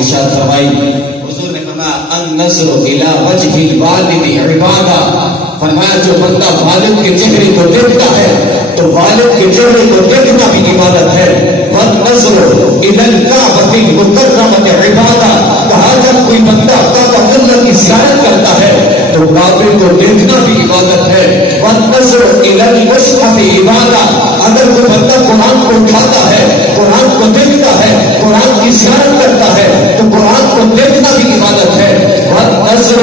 ارشاد فرمائی، حضور نے فرمایا النظر الی وجہ الوالد عبادہ، فرمایا جو بندہ والد کے چہرے کو دیکھتا ہے تو والد کے چہرے کو دیکھنا بھی عبادت ہے۔ والنظر الی الکعبۃ المکرمۃ عبادہ، کہا جب کوئی بندہ کعبۃ اللہ کی زیارت کرتا ہے تو کعبے کو دیکھنا بھی عبادت ہے۔ والنظر الی المصحف عبادہ، اگر کوئی بندہ قرآن کو اٹھاتا ہے، قرآن کو دیکھتا ہے، قرآن کی زیارت کرتا ہے تو قرآن کو دیکھنا بھی عبادت ہے۔ والنظر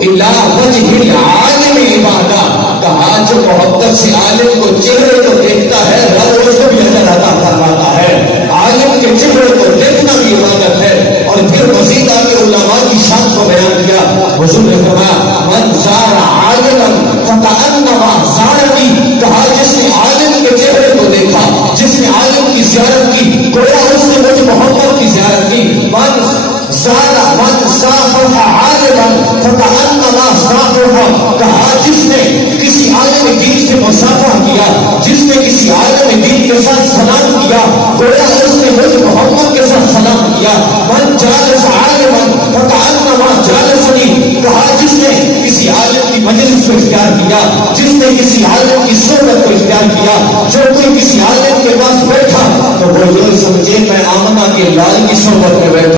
الی وجہ العالم عبادہ، کہا جو محبت سے عالم کو چہرے کو دیکھتا ہے رب اس کو بھی اجر عطا فرماتا ہے۔ عالم کے چہرے کو دیکھنا بھی عبادت ہے۔ اور پھر مزید آگے علماء کی شان کو بیان کیا، حضور نے فرمایا من زار عالما فکأنما زارنی، کہا جس نے عالم کے چہرے کو دیکھا، جس نے عالم کی زیارت کی، گویا اس نے مجھے محمد کی زیارت کی۔ من صافح عالما فکأنما صافح، کہا جس نے کسی عالم دین سے مصافحہ کیا، جس نے کسی عالم دین کے ساتھ سلام کیا، گویا اس نے مجھے محمد کے ساتھ سلام کیا۔ من جالس عالما فکأنما جالسنی، کہا جس نے کسی عالم کی مجلس کو اختیار کیا، جس نے کسی عالم کی صحبت کو اختیار کیا، جو کوئی کسی عالم کے پاس بیٹھا تو وہ یہ سمجھے میں آمنہ کے لال کی صحبت میں بیٹھا۔